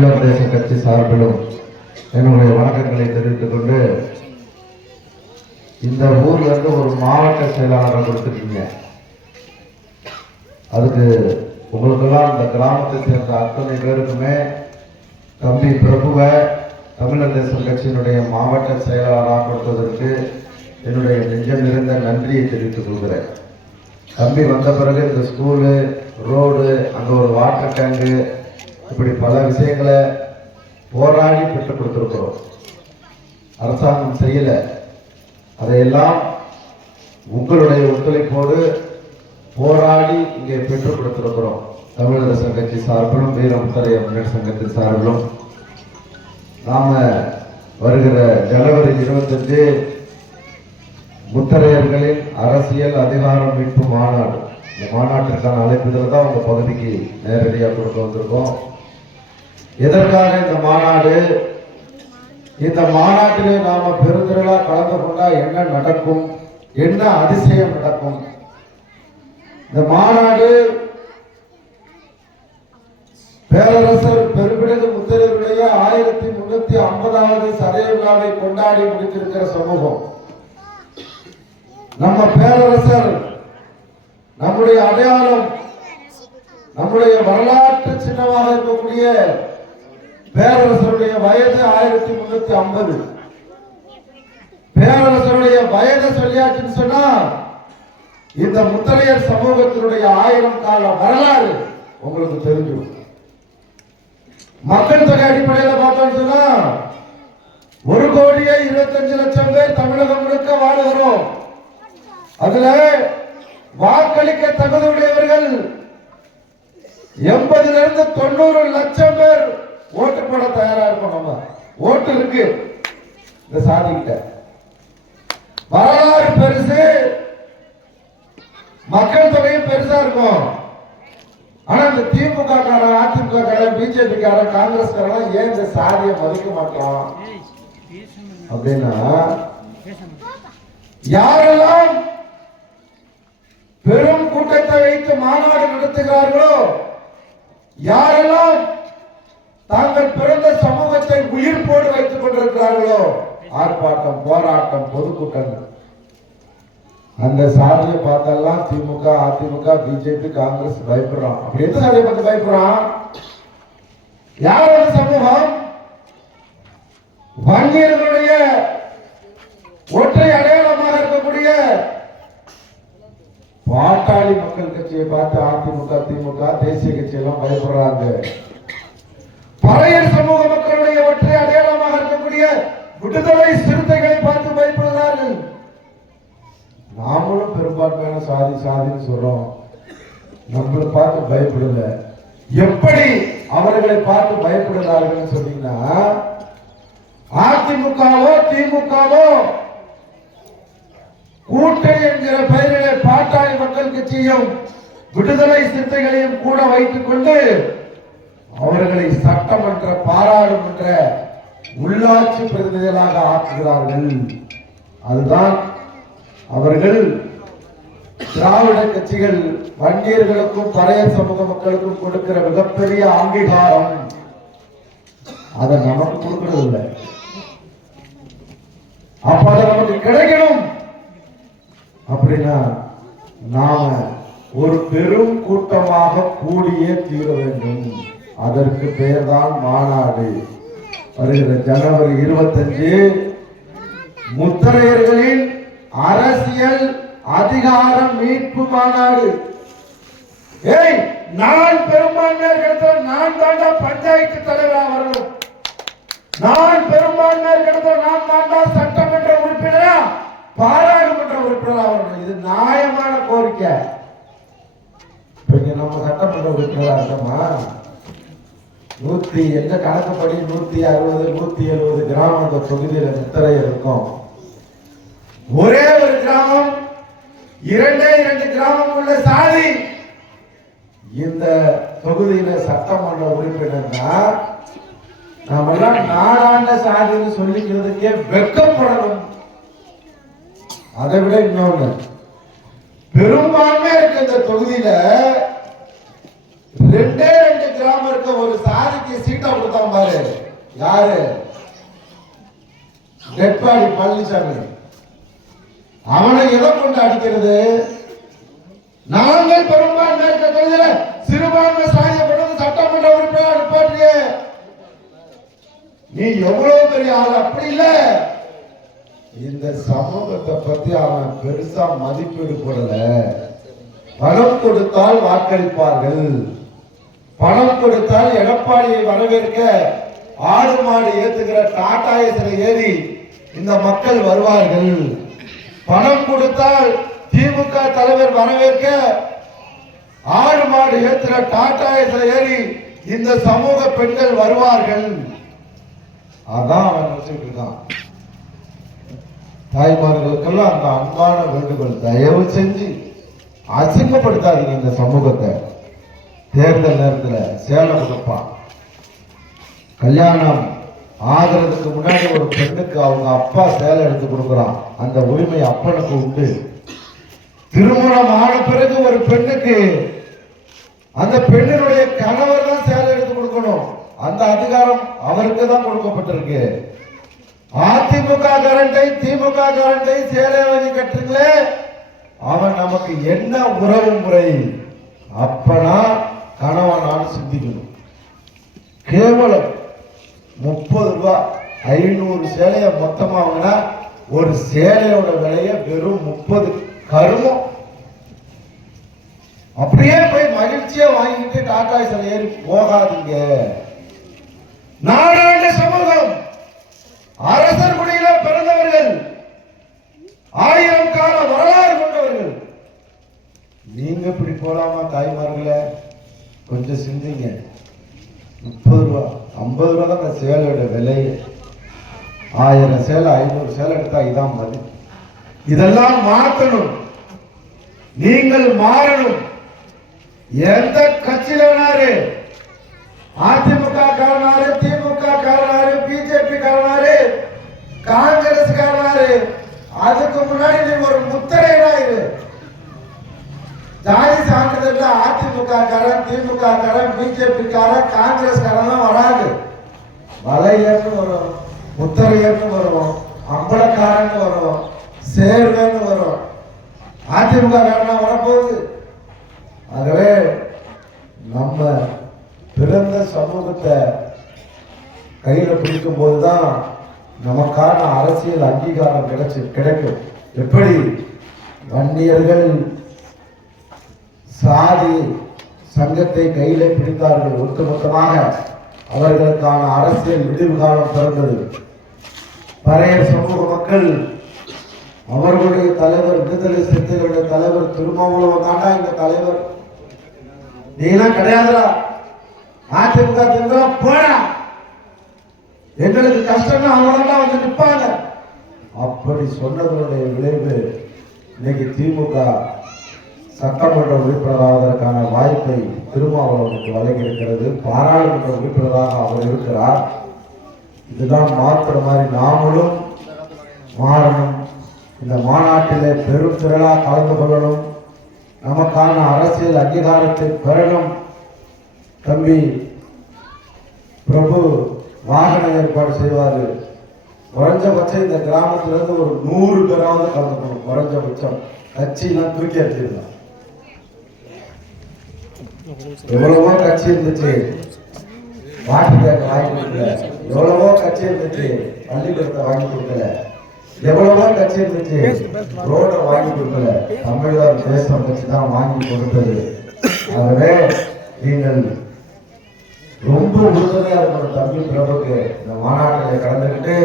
தமிழர் தேச கட்சி சார்பிலும் என்னுடைய வணக்கங்களை தெரிவித்துக் கொண்டு, இந்த ஊர்ல இருந்து ஒரு மாவட்ட செயலாளரை கொடுத்துருக்கீங்க. அதுக்கு உங்களுக்கெல்லாம் இந்த கிராமத்தை சேர்ந்த அத்தனை பேருக்குமே தம்பி பிரபுவை தமிழர் தேசம் கட்சியினுடைய மாவட்ட செயலாளராக கொடுத்ததற்கு என்னுடைய நெஞ்சம் நிறைந்த நன்றியை தெரிவித்துக் கொள்கிறேன். தம்பி வந்த பிறகு இந்த ஸ்கூலு, ரோடு, அங்கே ஒரு வாட்டர் டேங்கு, இப்படி பல விஷயங்களை போராடி பெற்றுக் கொடுத்துருக்கிறோம். அரசாங்கம் செய்யலை, அதையெல்லாம் உங்களுடைய ஒத்துழைப்போடு போராடி இங்கே பெற்றுக் கொடுத்திருக்கிறோம். தமிழர் தேசம் கட்சி சார்பிலும் வீரமுத்தரைய முன்னேற்ற சங்கத்தின் சார்பிலும் நாம வருகிற ஜனவரி 25 முத்தரையர்களின் அரசியல் அதிகாரம் மீட்பு மாநாடு, இந்த மாநாட்டிற்கான அழைப்புதல் தான் உங்க பகுதிக்கு நேரடியாக கொடுக்க வந்திருக்கோம். எதற்காக இந்த மாநாடு? இந்த மாநாட்டிலே நாம பெருந்திரளா கலந்து கொண்டா என்ன நடக்கும், என்ன அதிசயம் நடக்கும்? இந்த மாநாடு பேரரசர் பெருமிழகு முத்தரையருடைய 1350வது சதய விழாவை கொண்டாடி முடித்திருக்கிற சமூகம். நம்ம பேரரசர் நம்முடைய அடையாளம், நம்முடைய வரலாற்று சின்னமாக இருக்கக்கூடிய பேரரசருடைய வயது 1350. பேரரசருடைய வயதை சொல்லியாச்சுன்னு சொன்னா இந்த முத்தரையர் சமூகத்தினுடைய 1000 கால வரலாறு உங்களுக்கு தெரிஞ்சிடும். மக்கள் தொகை அடிப்படையில் பார்த்தோம்னு சொன்னா 1,25,00,000 பேர் தமிழகம் முழுக்க வாழுகிறோம். அதுல வாக்களிக்க தகுதியுடையவர்கள் 80 to 90 லட்சம் பேர் ஓட்டு போட தயாரா இருக்கும். நம்ம ஓட்டு இருக்கு இந்த சாதிக்கிட்ட. வரலாறு பெருசு, மக்கள் தொகையும் பெருசா இருக்கும். ஆனா இந்த திமுக காரன், அதிமுக காரன், பிஜேபி காரன், காங்கிரஸ் காரன் ஏன் இந்த சாதியை மதிக்க மாட்டோம் அப்படின்னா, யாரெல்லாம் பெரும் கூட்டத்தை வைத்து மாநாடு நடத்துகிறார்களோ, யாரெல்லாம் தாங்கள் பிறந்த சமூகத்தை உயிர் போடு வைத்துக் கொண்டிருக்கிறார்களோ, ஆர்ப்பாட்டம், போராட்டம், பொதுக்கூட்டங்கள், அந்த சாதியை பார்த்தெல்லாம் திமுக, அதிமுக, பிஜேபி, காங்கிரஸ் பயப்படுறான். அப்படி எந்த சாதியை பார்த்து பயப்படுறான்? யாரோட சமூகம்? வன்னியர்களுடைய ஒற்றை அடையாளமாக இருக்கக்கூடிய பாட்டாளி மக்கள் கட்சியை பார்த்து அதிமுக, திமுக, தேசிய கட்சி எல்லாம் பயப்படுறாங்க. பறையர் சமூக மக்களுடைய ஒற்றை அடையாளமாக இருக்கக்கூடிய விடுதலை சிறுத்தைகளை பார்த்து பயப்படுகிறார்கள். நாமளும் பெரும்பான்மையான சாதி சாதின்னு சொல்றோம், நம்மளை பார்த்து பயப்படல. எப்படி அவர்களை பார்த்து பயப்படுகிறார்கள் சொன்னீங்கன்னா, அதிமுகவோ திமுகவோ கூட்டணி என்கிற பெயரிலே பாட்டாளி மக்கள் கட்சியும் விடுதலை சிறுத்தைகளையும் கூட வைத்துக் கொண்டு அவர்களை சட்டமன்ற, பாராளுமன்ற, உள்ளாட்சி பிரதிநிதிகளாக ஆக்குகிறார்கள். அதுதான் அவர்கள் திராவிட கட்சிகள் வன்னியர்களுக்கும் பறையர் சமூக மக்களுக்கும் கொடுக்கிற மிகப்பெரிய அங்கீகாரம். அதை நமக்கு கொடுக்கிறது இல்லை. அப்ப அதை நமக்கு கிடைக்கணும் அப்படின்னா நாம ஒரு பெரும் கூட்டமாக கூடியே தீர வேண்டும். அதற்கு பெயர்தான் மாநாடு. வருகிற ஜனவரி 25 முத்தரையர்களின் அரசியல் அதிகாரம் மீட்பு மாநாடு. ஏய், நான் பெரும்பான்மையர் இடத்துல நான் தாண்டா பஞ்சாயத்து தலைவரா வரணும், நான் பெரும்பான்மையர் இடத்துல நான் தாண்டா சட்டமன்ற உறுப்பினரா, பாராளுமன்ற உறுப்பினரா வரணும். இது நியாயமான கோரிக்கை. நம்ம சட்டமன்ற உறுப்பினரா இருக்கோமா? எந்த கணக்குப்படி 160, 170 கிராமம் அந்த தொகுதியில முத்தரையர் இருக்கும். ஒரே ஒரு கிராமம், 2 கிராமம் உள்ள சாதி இந்த தொகுதியில சட்டமன்ற உறுப்பினர்னா நாமெல்லாம் நாடாண்ட சாதின்னு சொல்லிக்கிறதுக்கே வெட்கப்படணும். அதை விட இன்னொன்னு, பெரும்பான்மை இருக்க இந்த தொகுதியில 2 கிராமம் இருக்க ஒரு சாதிக்கு சீட்டா கொடுத்தா இருக்கான் பாரு, யாரு? எடப்பாடி பழனிசாமி. அவனை எதை கொண்டு அடிக்கிறது? நாங்கள் பெரும்பான்மை தொகுதியில சிறுபான்மை சாதியை கொண்டு சட்டமன்ற உறுப்பினர் நிப்பாட்டியே. நீ எவ்வளவு பெரிய ஆள்? அப்படி இல்ல, இந்த சமூகத்தை பத்தி அவன் பெருசா மதிப்பீடு போடல. பணம் கொடுத்தால் வாக்களிப்பார்கள், பணம் கொடுத்தால் எடப்பாடியை வரவேற்க ஆடு மாடு ஏத்துக்கிற டாடா ஏஸ்ல ஏறி இந்த மக்கள் வருவார்கள். பணம் கொடுத்தால் திமுக தலைவர் வரவேற்க ஆடு மாடு ஏத்துற டாடா ஏஸ்ல ஏறி இந்த சமூக பெண்கள் வருவார்கள். அதான் அவன் நினைச்சிட்டு இருக்கான். தாய்மார்களுக்கெல்லாம் அந்த அன்பான வேண்டுகோள், தயவு செஞ்சு அசிங்கப்படுத்தாதீங்க இந்த சமூகத்தை. தேர்தல் நேரத்தில் சேலம் கொடுப்பான். கல்யாணம் ஆகிறதுக்கு முன்னாடி ஒரு பெண்ணுக்கு அவங்க அப்பா சேலை எடுத்து கொடுக்குறான். அந்த உரிமை அப்பனுக்கு உண்டு. திருமணம் ஆன பிறகு ஒரு பெண்ணுக்கு அந்த பெண்ணினுடைய கணவர் தான் சேலை எடுத்து கொடுக்கணும். அந்த அதிகாரம் அவருக்கு தான் கொடுக்கப்பட்டிருக்கு. அதிமுக கரண்டை திமுக கரண்டை சேலை வாங்கி கட்டுங்களே, அவன் நமக்கு என்ன உறவு முறை? அப்பனா கணவனான்னு சிந்திக்கணும். கேவலம் 30 ரூபாய் 500 சேலைய மொத்தமா வாங்கினா ஒரு சேலையோட விலைய வெறும் 30. கருமம். அப்படியே போய் மகிழ்ச்சியா வாங்கிட்டு டாடா ஏஸ்ல ஏறி போகாதீங்க. நாடாண்ட சமூகம், அரசர் குடியில பிறந்தவர்கள், 1000 கால வரலாறு கொண்டவர்கள். நீங்க இப்படி போலாமா? தாய்மார்களே, கொஞ்சம் சிந்திங்க. 30 ரூபாய் 50 ரூபாய் தான் சேலையோட விலை. 1000 சேலை 500 சேலை எடுத்தா இதான் மதி. இதெல்லாம் மாற்றணும். நீங்கள் மாறணும். எந்த கட்சியிலாரு, அதிமுக காரணாரு, திமுக காரணாரு, பிஜேபி காரணாரு, காங்கிரஸ் காரணாரு, அதுக்கு முன்னாடி நீ ஒரு முத்திரையா இரு. ஜாதி சான்றிதழ்ல அதிமுக காரன், திமுக காரன், பிஜேபி காரன், காங்கிரஸ் காரன் வராது. வலையன்னு வரும், முத்திரையன்னு வரும், அம்பலக்காரன்னு வரும், சேர்வேன்னு வரும். அதிமுக காரனா வரப்போகுது. ஆகவே நம்ம பிறந்த சமூகத்தை கையில பிடிக்கும் போதுதான் நமக்கான அரசியல் அங்கீகாரம் கிடைக்கும். எப்படி வன்னியர்கள் சாதி சங்கத்தை கையில பிடித்தார்கள், ஒட்டுமொத்தமாக அவர்களுக்கான அரசியல் விடிவு காலம் பிறந்தது. பறையர் சமூக மக்கள் அவர்களுடைய தலைவர், விடுதலை சிறுத்தைகளுடைய தலைவர் திருமாவளவன் தாண்டா இந்த தலைவர். நீலாம் கிடையாதுடா, அதிமுக திமுக போடா, எங்களுக்கு கஷ்டம்னா அவங்க வந்து நிற்பாங்க. அப்படி சொன்னதனுடைய விளைவு இன்னைக்கு திமுக சட்டமன்ற உறுப்பினராவதற்கான வாய்ப்பை திருமாவளவனுக்கு வழங்கி இருக்கிறது. பாராளுமன்ற உறுப்பினராக அவர் இருக்கிறார். இதுதான் மாற்றுற மாதிரி நாமளும் மாறணும். இந்த மாநாட்டிலே பெரும் திரளாக கலந்து கொள்ளணும். நமக்கான அரசியல் அங்கீகாரத்தை பெறணும். தம்பி பிரபு வாகன ஏற்பாடு செய்வாரு. குறைஞ்சபட்சம் இந்த கிராமத்திலிருந்து ஒரு 100 பேராவது கலந்துக்கணும். குறைஞ்சபட்சம் கட்சியெல்லாம் தூக்கி அடிச்சிடலாம். எவ்வளவோ கட்சி இருந்துச்சு, வாட்டர் டேங்க் வாங்கி கொடுக்கல. எவ்வளவோ கட்சி இருந்துச்சு, பள்ளிக்கூடத்தை வாங்கி கொடுக்கல. எவ்வளவோ கட்சி இருந்துச்சு, ரோட வாங்கி கொடுக்கல. தமிழர் தேசம் கட்சி தான் வாங்கி கொடுத்தது. ஆகவே நீங்கள் ரொம்ப உறுதுணையா இருக்கணும். தம்பி பிரபுக்கு இந்த மாநாட்டில் கலந்துக்கிட்டு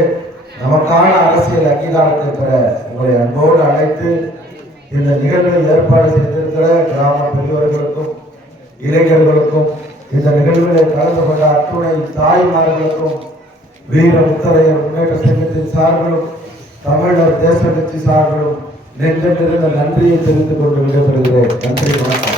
நமக்கான அரசியல் அங்கீகாரத்தை பெற உங்களை அன்போடு அழைத்து இந்த நிகழ்வை ஏற்பாடு செய்திருக்கிற கிராம பெரியவர்களுக்கும் இளைஞர்களுக்கும் இந்த நிகழ்வில் கலந்து கொண்ட அத்துணை தாய்மார்களுக்கும் வீர முத்தரையர் முன்னேற்ற சங்கத்தின் சார்பிலும் தமிழர் தேச கட்சி சார்பிலும் நெஞ்சமிருந்த நன்றியை தெரிந்து கொண்டு விடைபெறுகிறேன். நன்றி, வணக்கம்.